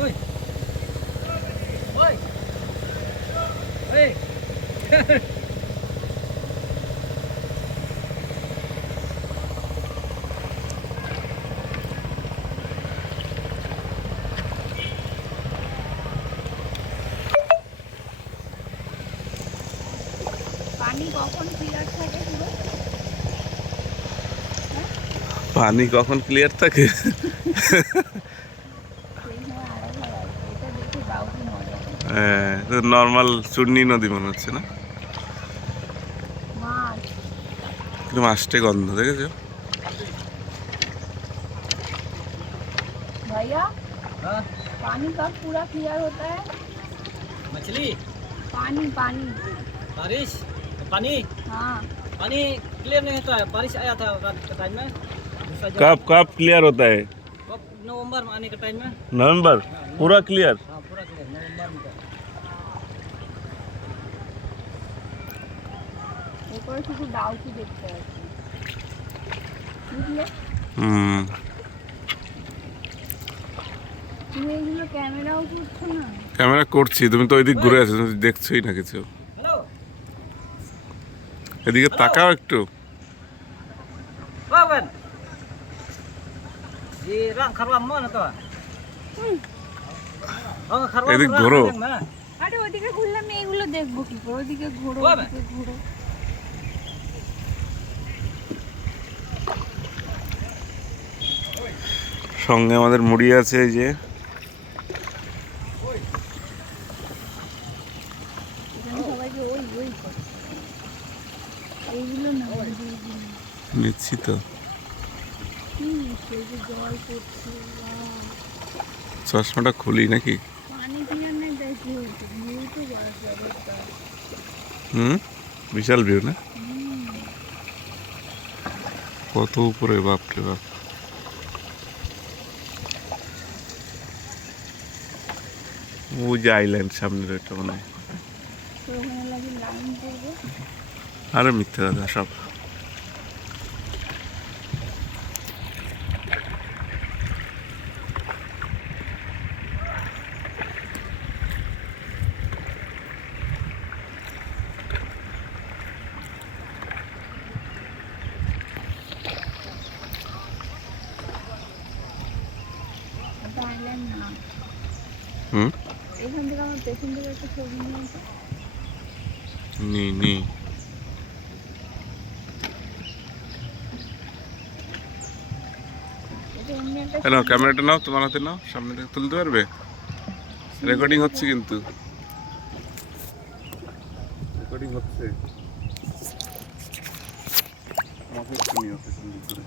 ওই ওই ওই পানি কখন ক্লিয়ার থাকে পুরো? পানি কখন ক্লিয়ার থাকে? সেই সময় আরেকবার আসবে। এটা দেখে দারুণ মজা হয়। নর্মাল চূর্ণী নদী মনে হচ্ছে না, মাছ কিন্তু মাছটে গন্ধ দেখেছো? भैया हाँ पानी कब पूरा क्लियर होता है? मछली पानी पानी बारिश पानी हाँ पानी क्लियर नहीं होता है। बारिश आया था रात के टाइम में दूसरा जगह। कब कब क्लियर होता है? कब नवंबर में आने के टाइम में। नवंबर पूरा क्लियर? हाँ पूरा क्लियर नवंबर में। এরপরে শুধু ডাউকি দেখতে আসছি বুঝলে? হুম। তুমি এগুলো ক্যামেরাও করছো না? ক্যামেরা করছি, তুমি তো ওইদিক ঘুরে আছো, তুমি দেখছোই না কিছু। हेलो এদিকে তাকাও একটু। Wawan di rang karwam mana tuh? Oh karwam এদিক rang ঘোরো। yang mana? আরে ওদিকে ঘুরলে আমি এগুলো দেখবো কি করে? ওদিকে ঘোরো বাবা। ওদিকে ঘোরো। সঙ্গে আমাদের মুড়ি আছে, এই যে এখানে সবাইকে ওই ওই করে এইগুলো না এইগুলো নিচ্ছি তো। সেই যে জল পড়ছে চশমাটা খুলি নাকি? পানি ক্লিয়ার নাই তাই কি হয়েছে? ভিউ তো বড় জবরদস্ত। হুম, বিশাল ভিউ না? কত উপরে, বাপরে বাপ। ওই যে আইল্যান্ড সামনের ওইটা মনে হয়। তো ওখানে লাগে লাইন করবো। আরে মিথ্যে কথা সব। এটা আইল্যান্ড না। হুম, এখান থেকে আমার পেছন থেকে একটা ছবি নিয়েছে। নি নি এটা এমনি একটা নাও, ক্যামেরাটা নাও, তোমার হাতে নাও, সামনে থেকে তুলতে পারবে? রেকর্ডিং হচ্ছে কিন্তু, রেকর্ডিং হচ্ছে। আমাকে একটু নিয়ে আসতে সুন্দর করে।